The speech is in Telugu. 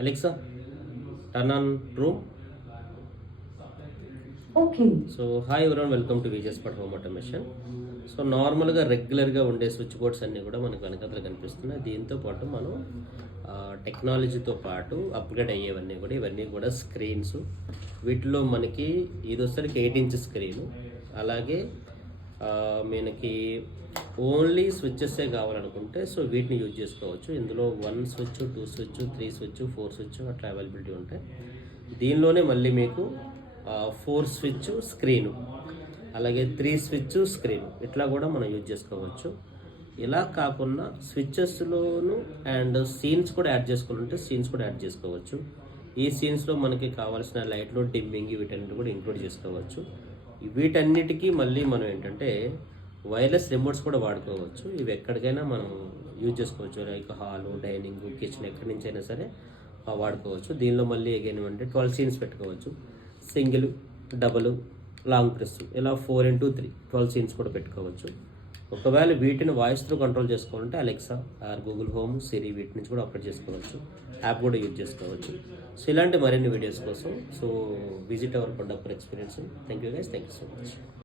Alexa, turn on room. Okay. So hi ఎవరైనా వెల్కమ్ టు విజయస్ పట్ హోమ్ ఆటోమేషన్. సో నార్మల్గా రెగ్యులర్గా ఉండే స్విచ్ బోర్డ్స్ అన్నీ కూడా మనకు వెనకాల కనిపిస్తున్నాయి. దీంతో పాటు మనం టెక్నాలజీతో పాటు అప్గ్రేడ్ అయ్యేవన్నీ కూడా ఇవన్నీ కూడా స్క్రీన్స్. వీటిలో మనకి ఇది వచ్చేసరికి 8 ఇంచ్ స్క్రీను. అలాగే మనకి ఓన్లీ స్విచ్చెస్సే కావాలనుకుంటే సో వీటిని యూజ్ చేసుకోవచ్చు. ఇందులో 1 స్విచ్, 2 స్విచ్, 3 స్విచ్, 4 స్విచ్ అట్లా అవైలబిలిటీ ఉంటాయి. దీనిలోనే మళ్ళీ మీకు 4 స్విచ్ స్క్రీను, అలాగే 3 స్విచ్ స్క్రీను ఇట్లా కూడా మనం యూజ్ చేసుకోవచ్చు. ఇలా కాకుండా స్విచ్చెస్లోను అండ్ సీన్స్ కూడా యాడ్ చేసుకోవాలంటే సీన్స్ కూడా యాడ్ చేసుకోవచ్చు. ఈ సీన్స్లో మనకి కావాల్సిన లైట్లు, డిమ్మింగ్ వీటన్నిటి కూడా ఇంక్లూడ్ చేసుకోవచ్చు. వీటన్నిటికీ మళ్ళీ మనం ఏంటంటే వైర్లెస్ రిమోట్స్ కూడా వాడుకోవచ్చు. ఇవి ఎక్కడికైనా మనం యూజ్ చేసుకోవచ్చు. లైక్ హాలు, డైనింగ్, కిచెన్ ఎక్కడి నుంచి అయినా సరే వాడుకోవచ్చు. దీనిలో మళ్ళీ అగైన్ అంటే 12 సీన్స్ పెట్టుకోవచ్చు. సింగిల్, డబుల్, లాంగ్ ప్రెస్ ఇలా 4x3 12 సీన్స్ కూడా పెట్టుకోవచ్చు. ఒకవేళ వీటిని వాయిస్ త్రూ కంట్రోల్ చేసుకోవాలంటే అలెక్సా ఆర్ గూగుల్ హోమ్, సిరి వీటి నుంచి కూడా ఆపరేట్ చేసుకోవచ్చు. యాప్ కూడా యూజ్ చేసుకోవచ్చు. సో ఇలాంటి మరిన్ని వీడియోస్ కోసం so visit our product experience. Thank you guys, thank you so much.